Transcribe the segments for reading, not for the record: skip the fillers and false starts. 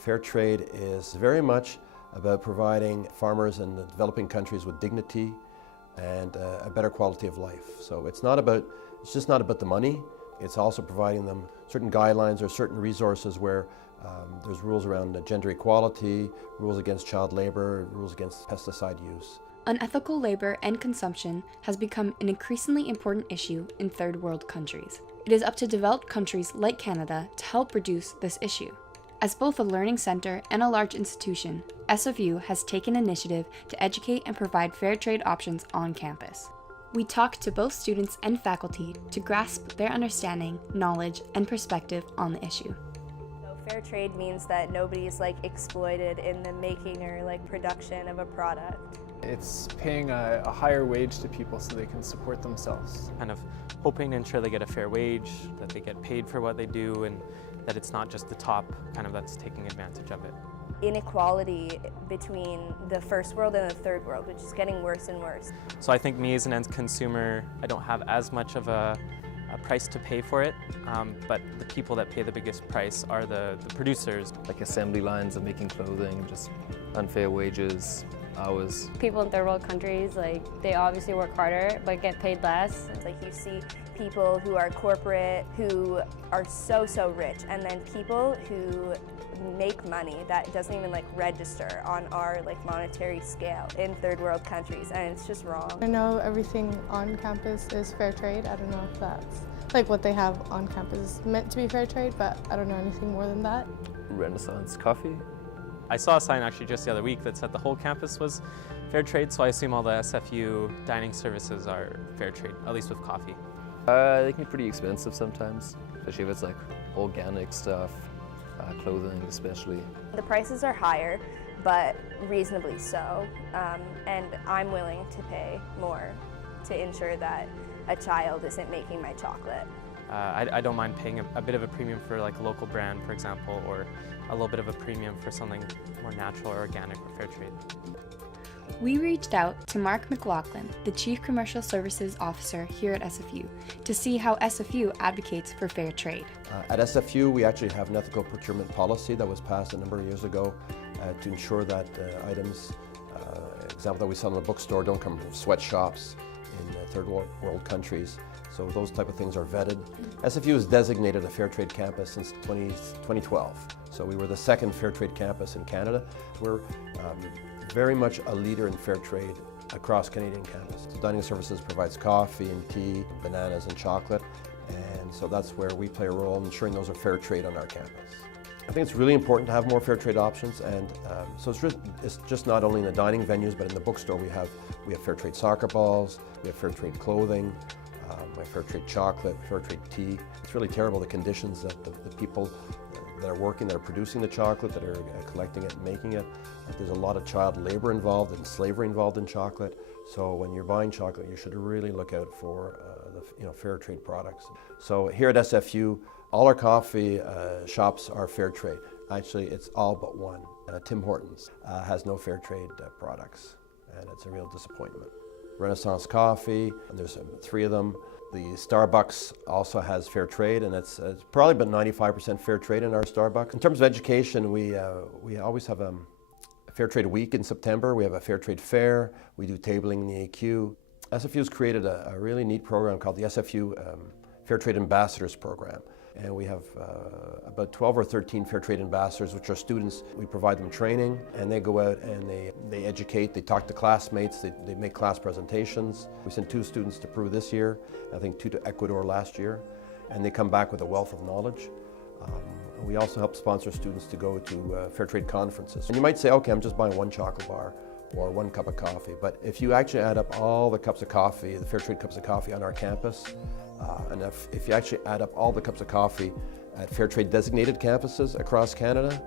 Fair trade is very much about providing farmers in the developing countries with dignity and a better quality of life. So it's just not about the money, it's also providing them certain guidelines or certain resources where there's rules around gender equality, rules against child labor, rules against pesticide use. Unethical labor and consumption has become an increasingly important issue in third world countries. It is up to developed countries like Canada to help reduce this issue. As both a learning center and a large institution, SFU has taken initiative to educate and provide fair trade options on campus. We talked to both students and faculty to grasp their understanding, knowledge, and perspective on the issue. Fair trade means that nobody's exploited in the making or production of a product. It's paying a higher wage to people so they can support themselves. Kind of hoping to ensure they get a fair wage, that they get paid for what they do, and that it's not just the top that's taking advantage of it. Inequality between the first world and the third world, which is getting worse and worse. So I think me as an end consumer, I don't have as much of a price to pay for it, but the people that pay the biggest price are the producers. Like assembly lines of making clothing, just unfair wages, hours. People in third world countries, they obviously work harder but get paid less. It's you see people who are corporate who are so rich, and then people who make money that doesn't even register on our monetary scale in third world countries, and it's just wrong. I know everything on campus is fair trade. I don't know if that's what they have on campus is meant to be fair trade, but I don't know anything more than that. Renaissance coffee. I saw a sign actually just the other week that said the whole campus was fair trade, so I assume all the SFU dining services are fair trade, at least with coffee. They can be pretty expensive sometimes, especially if it's organic stuff, clothing especially. The prices are higher, but reasonably so, and I'm willing to pay more to ensure that a child isn't making my chocolate. I don't mind paying a bit of a premium for a local brand, for example, or a little bit of a premium for something more natural or organic or fair trade. We reached out to Mark McLaughlin, the Chief Commercial Services Officer here at SFU, to see how SFU advocates for fair trade. At SFU, we actually have an ethical procurement policy that was passed a number of years ago to ensure that items, example that we sell in the bookstore, don't come from sweatshops in third world countries. So those type of things are vetted. SFU has designated a fair trade campus since 2012. So we were the second fair trade campus in Canada. We're very much a leader in fair trade across Canadian campus. So Dining Services provides coffee and tea, bananas and chocolate, and so that's where we play a role in ensuring those are fair trade on our campus. I think it's really important to have more fair trade options, and so it's just not only in the dining venues, but in the bookstore we have fair trade soccer balls, we have fair trade clothing, we have fair trade chocolate, fair trade tea. It's really terrible the conditions that the people that are working, that are producing the chocolate, that are collecting it and making it. There's a lot of child labor involved and slavery involved in chocolate. So when you're buying chocolate, you should really look out for the fair trade products. So here at SFU, all our coffee shops are fair trade. Actually, it's all but one. Tim Hortons has no fair trade products, and it's a real disappointment. Renaissance Coffee, and there's 3 of them. The Starbucks also has fair trade, and it's probably about 95% fair trade in our Starbucks. In terms of education, we always have a Fair Trade Week in September. We have a Fair Trade Fair. We do tabling in the AQ. SFU's created a really neat program called the SFU Fair Trade Ambassadors Program. And we have about 12 or 13 Fair Trade Ambassadors, which are students. We provide them training, and they go out and they educate, they talk to classmates, they make class presentations. We sent 2 students to Peru this year, I think 2 to Ecuador last year, and they come back with a wealth of knowledge. We also help sponsor students to go to fair trade conferences. And you might say, okay, I'm just buying 1 chocolate bar or 1 cup of coffee, but if you actually add up all the cups of coffee, the fair trade cups of coffee on our campus, and if you actually add up all the cups of coffee at fair trade designated campuses across Canada,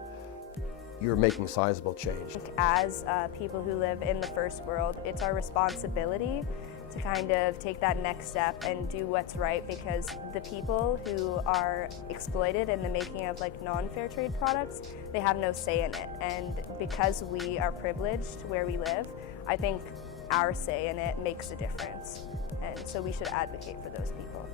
you're making sizable change. As people who live in the first world, it's our responsibility to kind of take that next step and do what's right, because the people who are exploited in the making of non-fair trade products, they have no say in it. And because we are privileged where we live, I think our say in it makes a difference. And so we should advocate for those people.